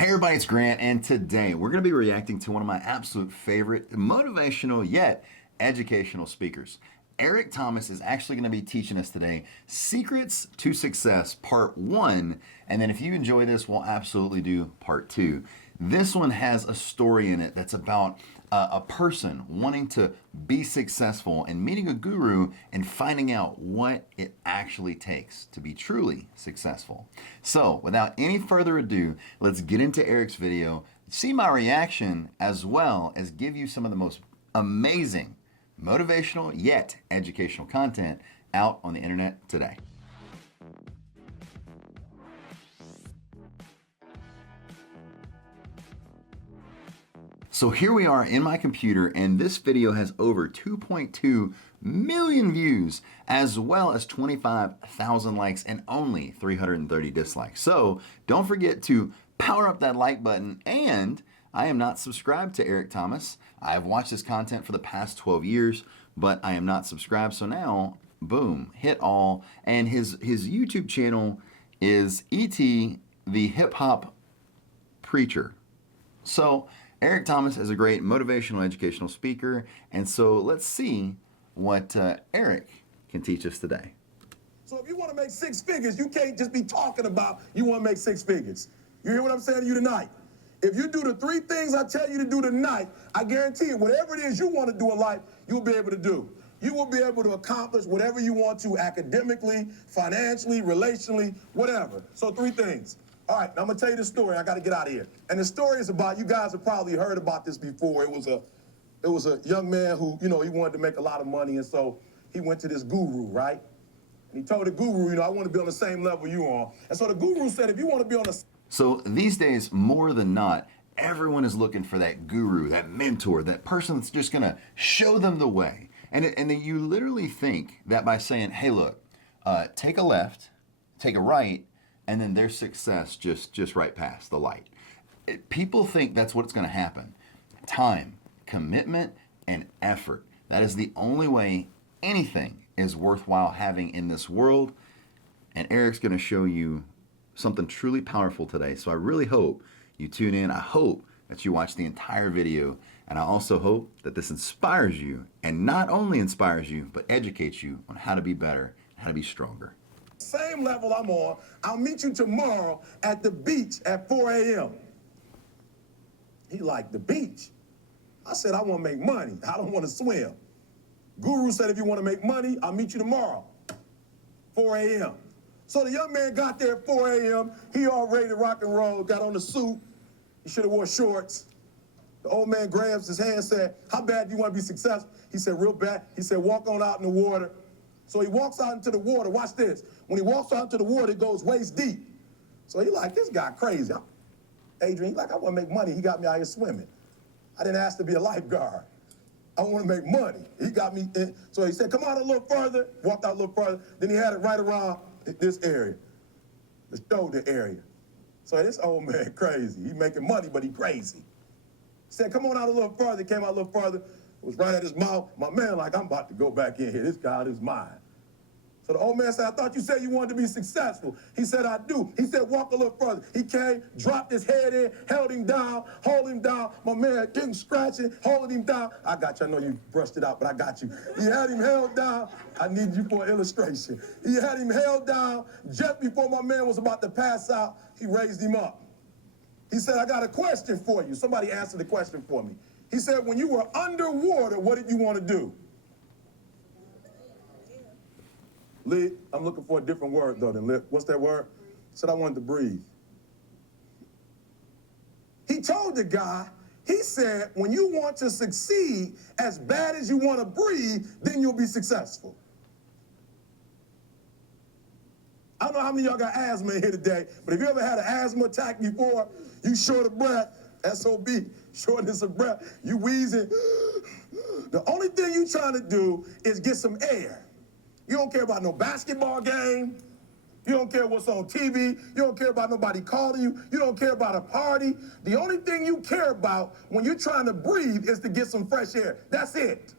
Hey everybody, it's Grant, and today we're going to be reacting to one of my absolute favorite motivational yet educational speakers. Eric Thomas is actually going to be teaching us today Secrets to Success Part 1, and then if you enjoy this, we'll absolutely do Part 2. This one has a story in it that's about a person wanting to be successful and meeting a guru and finding out what it actually takes to be truly successful. So without any further ado, let's get into Eric's video, see my reaction, as well as give you some of the most amazing motivational yet educational content out on the internet today. So here we are in my computer, and this video has over 2.2 million views, as well as 25,000 likes and only 330 dislikes. So don't forget to power up that like button. And I am not subscribed to Eric Thomas. I've watched his content for the past 12 years, but I am not subscribed. So now, boom, hit all. And his YouTube channel is E.T. the Hip Hop Preacher. So Eric Thomas is a great motivational educational speaker, and so let's see what Eric can teach us today. So if you want to make six figures, you can't just be talking about you want to make six figures. You hear what I'm saying to you tonight? If you do the three things I tell you to do tonight, I guarantee you, whatever it is you want to do in life, you'll be able to do. You will be able to accomplish whatever you want to academically, financially, relationally, whatever. So three things. All right, now I'm gonna tell you the story. I gotta get out of here. And the story is about, you guys have probably heard about this before. It was a young man who, he wanted to make a lot of money, and so he went to this guru, right? And he told the guru, I want to be on the same level you are. And so the guru said, if you want to be on the... So these days, more than not, everyone is looking for that guru, that mentor, that person that's just gonna show them the way. And you literally think that by saying, hey, look, take a left, take a right, and then their success just right past the light. People think that's what's going to happen. Time, commitment, and effort. That is the only way anything is worthwhile having in this world. And Eric's going to show you something truly powerful today. So I really hope you tune in. I hope that you watch the entire video. And I also hope that this inspires you, and not only inspires you, but educates you on how to be better, how to be stronger. Same level I'm on, I'll meet you tomorrow at the beach at 4 a.m. He like, the beach? I said, I want to make money. I don't want to swim. Guru said, if you want to make money, I'll meet you tomorrow, 4 a.m. So the young man got there at 4 a.m. He all ready to rock and roll, got on the suit. He should have wore shorts. The old man grabs his hand and said, how bad do you want to be successful? He said, real bad. He said, walk on out in the water. So he walks out into the water. Watch this. When he walks out into the water, it goes waist deep. So he like, this guy crazy. Adrian, he like, I want to make money. He got me out here swimming. I didn't ask to be a lifeguard. I want to make money. He got me in. So he said, come out a little further. Walked out a little further. Then he had it right around this area, the shoulder area. So this old man crazy. He making money, but he crazy. He said, come on out a little further. He came out a little further. It was right at his mouth. My man like, I'm about to go back in here. This guy is mine. So the old man said, I thought you said you wanted to be successful. He said, I do. He said, walk a little further. He came, dropped his head in, held him down, hold him down. My man getting scratching, holding him down. I got you. I know you brushed it out, but I got you. He had him held down. I need you for an illustration. He had him held down. Just before my man was about to pass out, he raised him up. He said, I got a question for you. Somebody answer the question for me. He said, when you were underwater, what did you want to do? Lee, I'm looking for a different word, though, than lip. What's that word? He said, I wanted to breathe. He told the guy, he said, when you want to succeed as bad as you want to breathe, then you'll be successful. I don't know how many of y'all got asthma in here today, but if you ever had an asthma attack before, you short of breath, SOB, shortness of breath, you wheezing. The only thing you trying to do is get some air. You don't care about no basketball game. You don't care what's on TV. You don't care about nobody calling you. You don't care about a party. The only thing you care about when you're trying to breathe is to get some fresh air. That's it.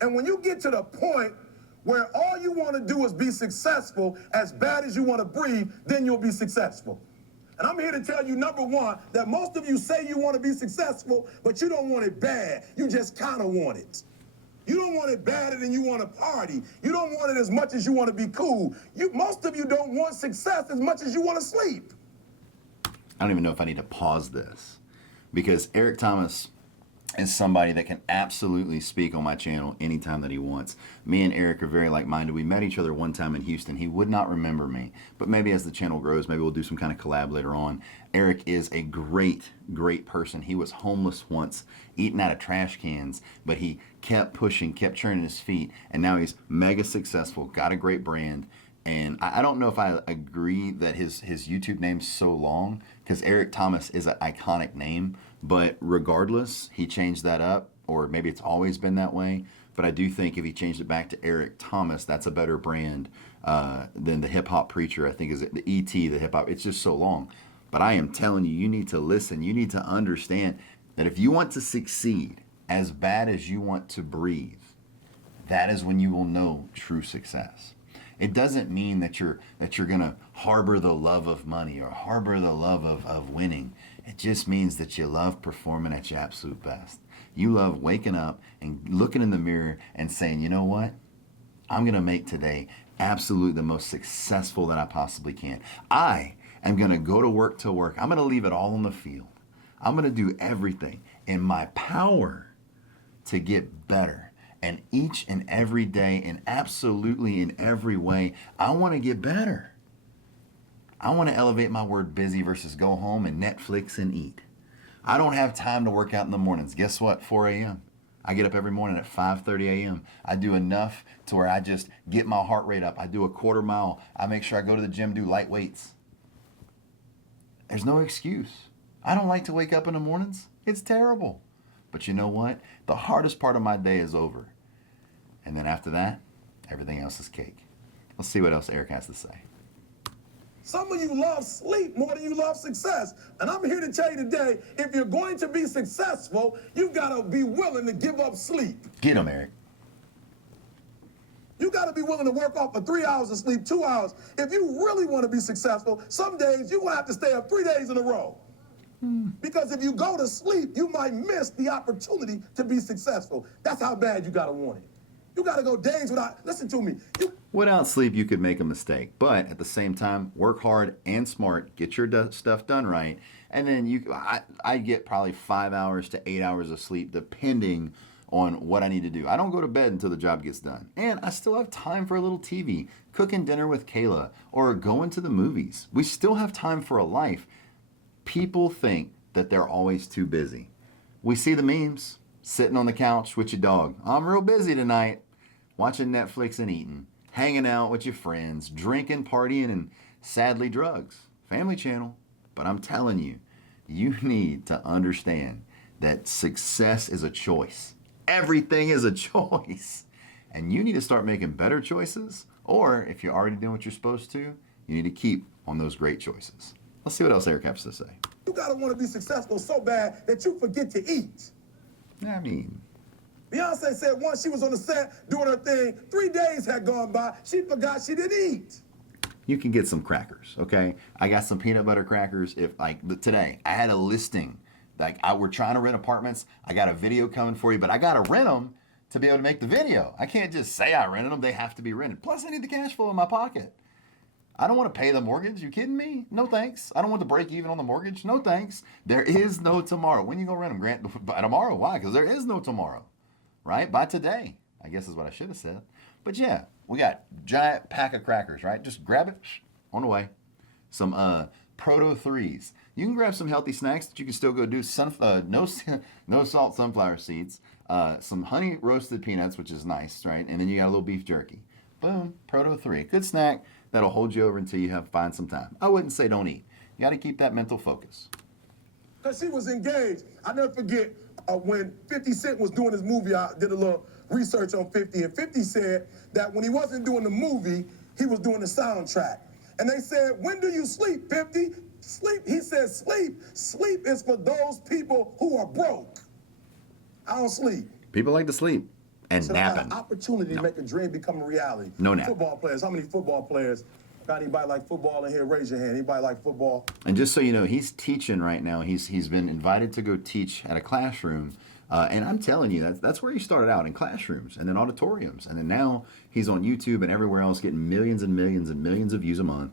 And when you get to the point where all you want to do is be successful as bad as you want to breathe, then you'll be successful. And I'm here to tell you, number one, that most of you say you want to be successful, but you don't want it bad. You just kind of want it. You don't want it badder than you want to party. You don't want it as much as you want to be cool. Most of you don't want success as much as you want to sleep. I don't even know if I need to pause this, because Eric Thomas is somebody that can absolutely speak on my channel anytime that he wants. Me and Eric are very like-minded. We met each other one time in Houston. He would not remember me, but maybe as the channel grows, maybe we'll do some kind of collab later on. Eric is a great, great person. He was homeless once, eating out of trash cans, but he kept pushing, kept churning his feet, and now he's mega successful, got a great brand. And I don't know if I agree that his YouTube name's so long, because Eric Thomas is an iconic name, but regardless, he changed that up, or maybe it's always been that way. But I do think if he changed it back to Eric Thomas, that's a better brand than the Hip Hop Preacher. I think is the ET, the hip hop. It's just so long. But I am telling you, you need to listen. You need to understand that if you want to succeed as bad as you want to breathe, that is when you will know true success. It doesn't mean that you're gonna harbor the love of money or harbor the love of winning. It just means that you love performing at your absolute best. You love waking up and looking in the mirror and saying, you know what? I'm gonna make today absolutely the most successful that I possibly can. I am gonna go to work. I'm gonna leave it all on the field. I'm gonna do everything in my power to get better. And each and every day, and absolutely in every way, I want to get better. I want to elevate my word busy versus go home and Netflix and eat. I don't have time to work out in the mornings. Guess what? 4 a.m. I get up every morning at 5:30 a.m. I do enough to where I just get my heart rate up. I do a quarter mile. I make sure I go to the gym, do light weights. There's no excuse. I don't like to wake up in the mornings. It's terrible. But you know what? The hardest part of my day is over. And then after that, everything else is cake. Let's see what else Eric has to say. Some of you love sleep more than you love success. And I'm here to tell you today, if you're going to be successful, you've got to be willing to give up sleep. Get him, Eric. You got to be willing to work off for 3 hours of sleep, 2 hours. If you really want to be successful, some days you're going to have to stay up 3 days in a row. Because if you go to sleep, you might miss the opportunity to be successful. That's how bad you got to want it. You got to go days without, listen to me. Without sleep, you could make a mistake. But at the same time, work hard and smart, get your stuff done right. And then I get probably 5 hours to 8 hours of sleep, depending on what I need to do. I don't go to bed until the job gets done. And I still have time for a little TV, cooking dinner with Kayla, or going to the movies. We still have time for a life. People think that they're always too busy. We see the memes, sitting on the couch with your dog. I'm real busy tonight, watching Netflix and eating, hanging out with your friends, drinking, partying, and sadly drugs. Family channel. But I'm telling you, you need to understand that success is a choice. Everything is a choice. And you need to start making better choices, or if you're already doing what you're supposed to, you need to keep on those great choices. Let's see what else Eric has to say. You got to want to be successful so bad that you forget to eat. I mean, Beyonce said once she was on the set doing her thing, 3 days had gone by, she forgot she didn't eat. you can get some crackers, okay? I got some peanut butter crackers. If today, I had a listing. We're trying to rent apartments. I got a video coming for you, but I got to rent them to be able to make the video. I can't just say I rented them. They have to be rented. Plus, I need the cash flow in my pocket. I don't want to pay the mortgage. You kidding me? No thanks. I don't want to break even on the mortgage. No thanks. There is no tomorrow. When you go rent them, Grant? By tomorrow. Why? Because there is no tomorrow, right? By today, I guess is what I should have said. But yeah, we got giant pack of crackers, right? Just grab it, on the way. Some Proto 3s. You can grab some healthy snacks that you can still go do. No salt sunflower seeds. Some honey roasted peanuts, which is nice, right? And then you got a little beef jerky. Boom, Proto 3. Good snack that'll hold you over until you find some time. I wouldn't say don't eat. You got to keep that mental focus. Because she was engaged. I never forget when 50 Cent was doing his movie, I did a little research on 50, and 50 said that when he wasn't doing the movie, he was doing the soundtrack. And they said, when do you sleep, 50? Sleep. He said, sleep. Sleep is for those people who are broke. I don't sleep. People like to sleep and so napping. I got an opportunity to make a dream become a reality. No nap. Football players, how many football players Got anybody like football in here? Raise your hand. Anybody like football? And just so you know, he's teaching right now. He's been invited to go teach at a classroom. And I'm telling you, that's where he started out, in classrooms and then auditoriums. And then now he's on YouTube and everywhere else, getting millions and millions and millions of views a month.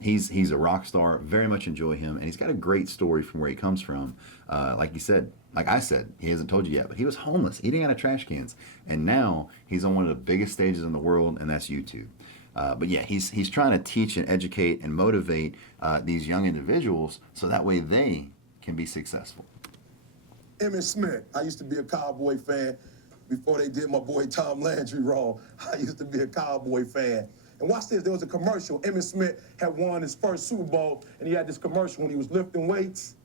He's a rock star. Very much enjoy him. And he's got a great story from where he comes from. Like I said, he hasn't told you yet, but he was homeless, eating out of trash cans. And now he's on one of the biggest stages in the world, and that's YouTube. But yeah, he's trying to teach and educate and motivate these young individuals so that way they can be successful. Emmitt Smith. I used to be a Cowboy fan before they did my boy Tom Landry wrong. I used to be a Cowboy fan. And watch this, there was a commercial. Emmitt Smith had won his first Super Bowl, and he had this commercial when he was lifting weights.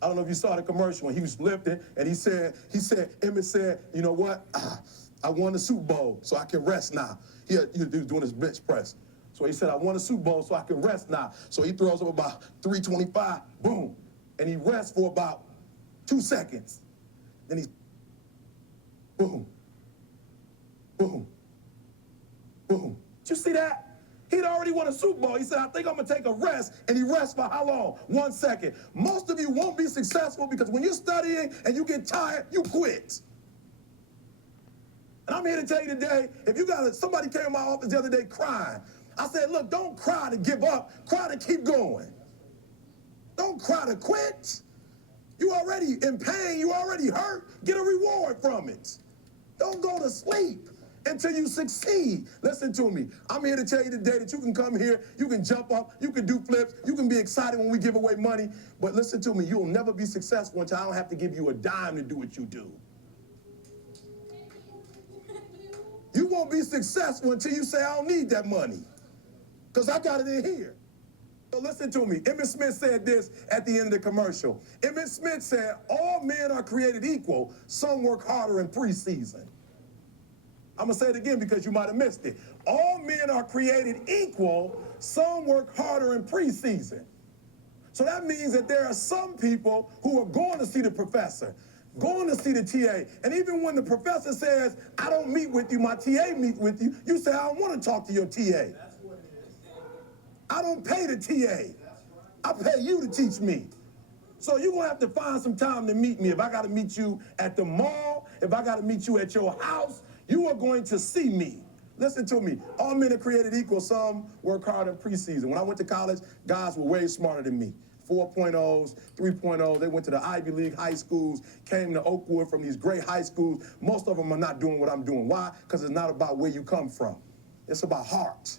I don't know if you saw the commercial when he was lifting, and Emmitt said, you know what? I won the Super Bowl, so I can rest now. He was doing his bench press. So he said, I won the Super Bowl, so I can rest now. So he throws up about 325, boom. And he rests for about 2 seconds. Then he, boom, boom, boom. Did you see that? He'd already won a Super Bowl. He said, I think I'm going to take a rest. And he rests for how long? 1 second. Most of you won't be successful because when you're studying and you get tired, you quit. And I'm here to tell you today, if you got somebody came in my office the other day crying. I said, look, don't cry to give up. Cry to keep going. Don't cry to quit. You already in pain. You already hurt. Get a reward from it. Don't go to sleep until you succeed. Listen to me. I'm here to tell you today that you can come here, you can jump up, you can do flips, you can be excited when we give away money. But listen to me, you'll never be successful until I don't have to give you a dime to do what you do. You won't be successful until you say, I don't need that money, because I got it in here. So listen to me. Emmitt Smith said this at the end of the commercial. Emmitt Smith said, all men are created equal. Some work harder in preseason. I'm going to say it again because you might have missed it. All men are created equal. Some work harder in preseason. So that means that there are some people who are going to see the professor, going to see the TA. And even when the professor says, I don't meet with you, my TA meets with you, you say, I don't want to talk to your TA. That's what it is. I don't pay the TA. I pay you to teach me. So you're going to have to find some time to meet me. If I got to meet you at the mall, if I got to meet you at your house, you are going to see me. Listen to me. All men are created equal. Some work hard in preseason. When I went to college, guys were way smarter than me. 4.0s, 3.0s. They went to the Ivy League high schools, came to Oakwood from these great high schools. Most of them are not doing what I'm doing. Why? Because it's not about where you come from. It's about heart.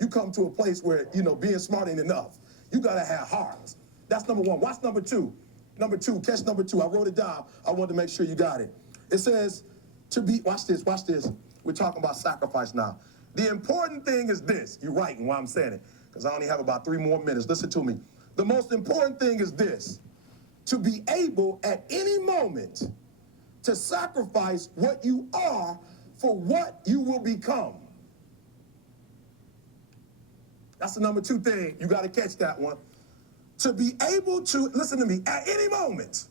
You come to a place where, being smart ain't enough. You got to have heart. That's number one. Watch number two. Number two, catch number two. I wrote it down. I wanted to make sure you got it. It says, watch this. We're talking about sacrifice now. The important thing is this. You're writing while I'm saying it, because I only have about 3 more minutes. Listen to me. The most important thing is this: to be able at any moment to sacrifice what you are for what you will become. That's the number 2 thing. You got to catch that one. To be able to, listen to me, at any moment.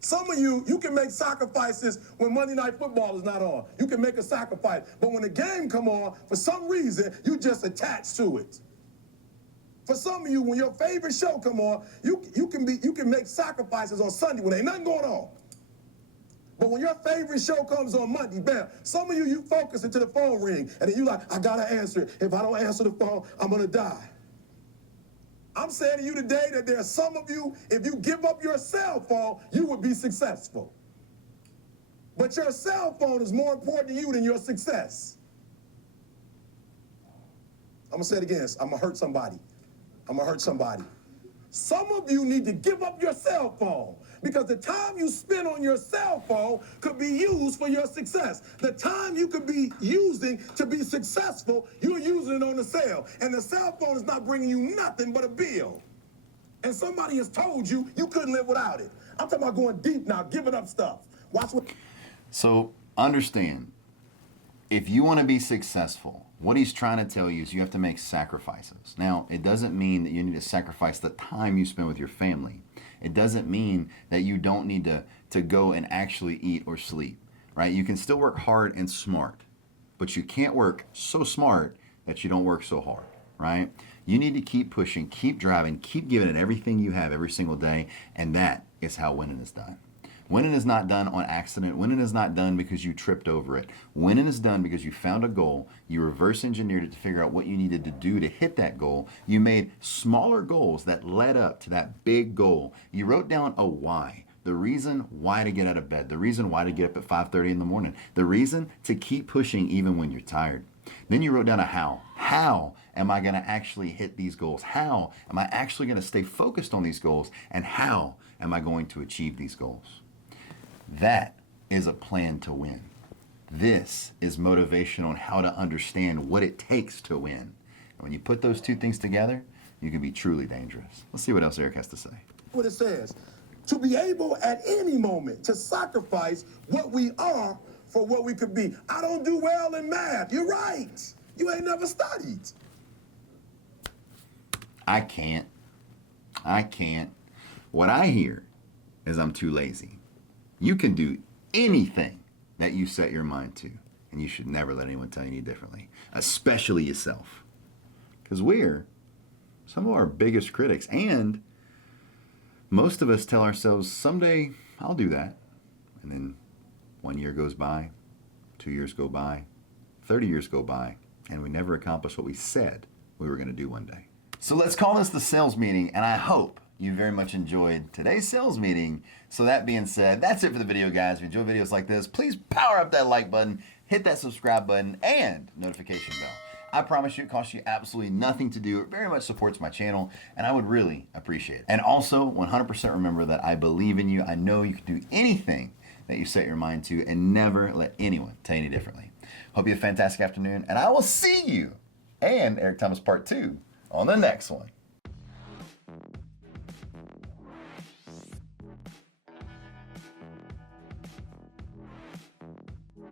Some of you can make sacrifices when Monday Night Football is not on. You can make a sacrifice. But when the game come on, for some reason, you just attach to it. For some of you, when your favorite show come on, you can make sacrifices on Sunday when ain't nothing going on. But when your favorite show comes on Monday, bam, some of you focus until the phone ring, and then you like, I gotta answer it. If I don't answer the phone, I'm gonna die. I'm saying to you today that there are some of you, if you give up your cell phone, you would be successful. But your cell phone is more important to you than your success. I'm gonna say it again. I'm gonna hurt somebody. Some of you need to give up your cell phone, because the time you spend on your cell phone could be used for your success. The time you could be using to be successful, you're using it on the cell. And the cell phone is not bringing you nothing but a bill. And somebody has told you you couldn't live without it. I'm talking about going deep now, giving up stuff. Watch what. So understand, if you want to be successful, what he's trying to tell you is you have to make sacrifices. Now, it doesn't mean that you need to sacrifice the time you spend with your family. It doesn't mean that you don't need to go and actually eat or sleep, right? You can still work hard and smart, but you can't work so smart that you don't work so hard, right? You need to keep pushing, keep driving, keep giving it everything you have every single day, and that is how winning is done. Winning is not done on accident. Winning is not done because you tripped over it. Winning is done because you found a goal, you reverse engineered it to figure out what you needed to do to hit that goal. You made smaller goals that led up to that big goal. You wrote down a why. The reason why to get out of bed, the reason why to get up at 5:30 in the morning, the reason to keep pushing even when you're tired. Then you wrote down a how. How am I going to actually hit these goals? How am I actually going to stay focused on these goals? And how am I going to achieve these goals? That is a plan to win. This is motivation on how to understand what it takes to win. And when you put those two things together, you can be truly dangerous. Let's see what else Eric has to say. What it says, to be able at any moment to sacrifice what we are for what we could be. I don't do well in math. You're right. You ain't never studied. I can't. What I hear is I'm too lazy. You can do anything that you set your mind to, and you should never let anyone tell you any differently, especially yourself. Because we're some of our biggest critics, and most of us tell ourselves, someday I'll do that. And then 1 year goes by, 2 years go by, 30 years go by, and we never accomplish what we said we were going to do one day. So let's call this the sales meeting, and I hope you very much enjoyed today's sales meeting. So that being said, that's it for the video, guys. If you enjoy videos like this, please power up that like button, hit that subscribe button, and notification bell. I promise you it costs you absolutely nothing to do. It very much supports my channel, and I would really appreciate it. And also, 100% remember that I believe in you. I know you can do anything that you set your mind to, and never let anyone tell you any differently. Hope you have a fantastic afternoon, and I will see you and Eric Thomas Part 2 on the next one.